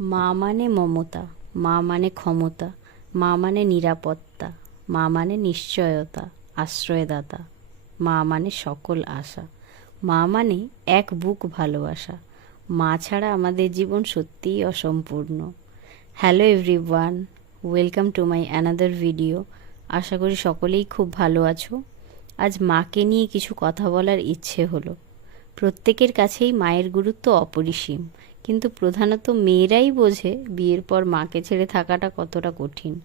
মা মানে মমতা, মা মানে ক্ষমতা, মা মানে নিরাপত্তা, মা মানে নিশ্চয়তা, আশ্রয়দাতা, মা মানে সকল আশা, মা মানে এক বুক ভালোবাসা। মা ছাড়া আমাদের জীবন সত্যিই অসম্পূর্ণ। Hello everyone, welcome to my another video. আশা করি সকলেই খুব ভালো আছো। আজ মাকে নিয়ে কিছু কথা বলার ইচ্ছে হলো। প্রত্যেকের কাছেই মায়ের গুরুত্ব অপরিসীম, কিন্তু প্রধানত মেয়েরাই বোঝে বিয়ের পর মাকে ছেড়ে থাকাটা কতটা কঠিন।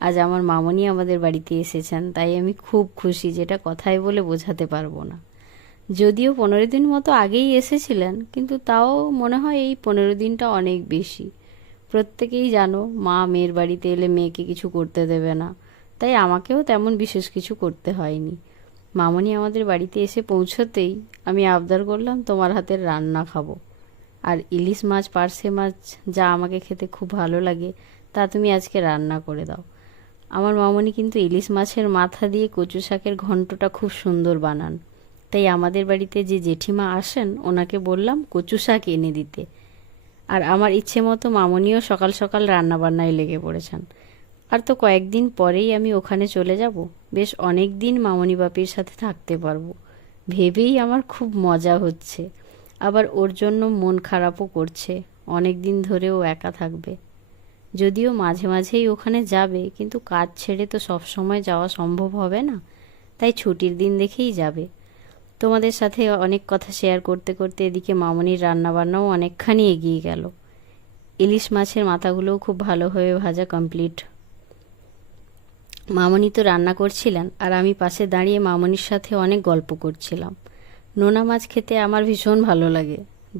আজ আমার মামনি আমাদের বাড়িতে এসেছেন, তাই আমি খুব খুশি, যেটা কথায় বলে বোঝাতে পারবো না। যদিও 15 দিন মতো আগেই এসেছিলেন, কিন্তু তাও মনে হয় এই 15 দিনটা অনেক বেশি। প্রত্যেকেই জানো, মা মেয়ের বাড়িতে এলে মেয়েকে কিছু করতে দেবে না, তাই আমাকেও তেমন বিশেষ কিছু করতে হয়নি। মামনি আমাদের বাড়িতে এসে পৌঁছতেই আমি আবদার করলাম তোমার হাতের রান্না খাবো। আর ইলিশ মাছ, পার্শে মাছ যা আমাকে খেতে খুব ভালো লাগে, তা তুমি আজকে রান্না করে দাও। আমার মামনি কিন্তু ইলিশ মাছের মাথা দিয়ে কচু শাকের ঘন্টটা খুব সুন্দর বানান, তাই আমাদের বাড়িতে যে জেঠিমা আসেন ওনাকে বললাম কচু শাক এনে দিতে। আর আমার ইচ্ছে মতো মামনিও সকাল সকাল রান্নাবান্নায় লেগে পড়েছেন। আর তো কয়েকদিন পরেই আমি ওখানে চলে যাব। বেশ অনেক দিন মামনি বাপির সাথে থাকতে পারবো, ভেবেই আমার খুব মজা হচ্ছে। আবার ওর জন্য মন খারাপও করছে, অনেক দিন ধরে ও একা থাকবে। যদিও মাঝে মাঝেই ওখানে যাবে, কিন্তু কাজ ছেড়ে তো সব সময় যাওয়া সম্ভব হবে না, তাই ছুটির দিন দেখেই যাবে। তোমাদের সাথে অনেক কথা শেয়ার করতে করতে এদিকে মামনির রান্নাবান্নাও অনেকখানি এগিয়ে গেল। ইলিশ মাছের মাথাগুলোও খুব ভালোভাবে ভাজা কমপ্লিট। মামনি তো রান্না করছিলেন, আর আমি পাশে দাঁড়িয়ে মামনির সাথে অনেক গল্প করছিলাম। নোনা মাছ খেতে আমার ভীষণ ভালো লাগে।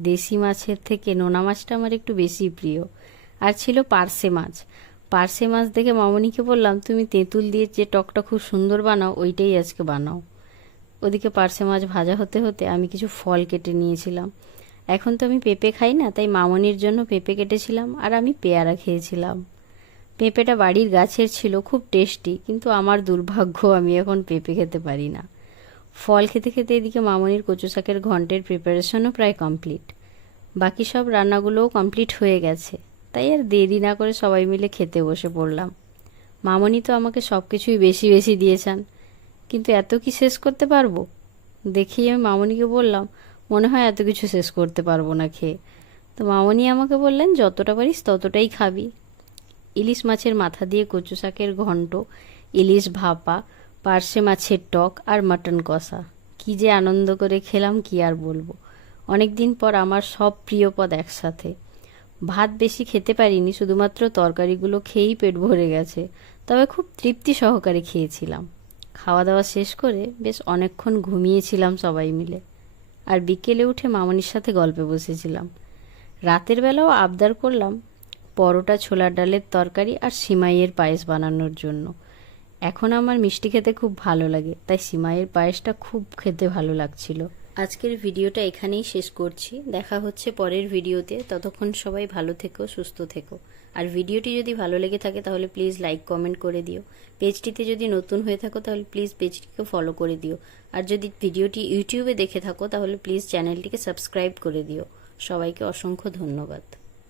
দেশি মাছের থেকে নোনা মাছটা আমার একটু বেশি প্রিয়। আর ছিল পার্শে মাছ। পার্শে মাছ দেখে মামনিকে বললাম, তুমি তেঁতুল দিয়ে যে টকটা খুব সুন্দর বানাও, ওইটাই আজকে বানাও। ওদিকে পার্শে মাছ ভাজা হতে হতে আমি কিছু ফল কেটে নিয়েছিলাম। এখন তো আমি পেঁপে খাই না, তাই মামনির জন্য পেঁপে কেটেছিলাম, আর আমি পেয়ারা খেয়েছিলাম। পেঁপেটা বাড়ির গাছের ছিল, খুব টেস্টি, কিন্তু আমার দুর্ভাগ্য, আমি এখন পেঁপে খেতে পারি না। ফল খেতে খেতে এদিকে মামনির কচু শাকের ঘন্টের প্রিপারেশনও প্রায় কমপ্লিট। বাকি সব রান্নাগুলোও কমপ্লিট হয়ে গেছে, তাই আর দেরি না করে সবাই মিলে খেতে বসে পড়লাম। মামনি তো আমাকে সব কিছুই বেশি বেশি দিয়েছেন, কিন্তু এত কি শেষ করতে পারবো? দেখেই আমি মামনিকে বললাম, মনে হয় এত কিছু শেষ করতে পারবো না খেয়ে। তো মামনি আমাকে বললেন, যতটা পারিস ততটাই খাবি। ইলিশ মাছের মাথা দিয়ে কচু শাকের ঘন্ট, ইলিশ ভাপা, পার্শে মাছের টক আর মাটন কষা, কি যে আনন্দ করে খেলাম, কি আর বলবো। অনেক দিন পর আমার সব প্রিয় পদ একসাথে। ভাত বেশি খেতে পারিনি, শুধুমাত্র তরকারিগুলো খেয়েই পেট ভরে গেছে, তবে খুব তৃপ্তি সহকারে খেয়েছিলাম। খাওয়া দাওয়া শেষ করে বেশ অনেকক্ষণ ঘুমিয়েছিলাম সবাই মিলে। আর বিকেলে উঠে মামনির সাথে গল্পে বসেছিলাম। রাতের বেলাও আবদার করলাম পরোটা, ছোলার ডালের তরকারি আর সিমাইয়ের পায়েস বানানোর জন্য। এখন আমার মিষ্টি খেতে খুব ভালো লাগে, তাই সিমাইয়ের পায়েসটা খুব খেতে ভালো লাগছিল। আজকের ভিডিওটা এখানেই শেষ করছি। দেখা হচ্ছে পরের ভিডিওতে। ততক্ষণ সবাই ভালো থেকো, সুস্থ থেকো। আর ভিডিওটি যদি ভালো লেগে থাকে তাহলে প্লিজ লাইক কমেন্ট করে দিও। পেজটিতে যদি নতুন হয়ে থাকো তাহলে প্লিজ পেজটিকে ফলো করে দিও। আর যদি ভিডিওটি ইউটিউবে দেখে থাকো তাহলে প্লিজ চ্যানেলটিকে সাবস্ক্রাইব করে দিও। সবাইকে অসংখ্য ধন্যবাদ।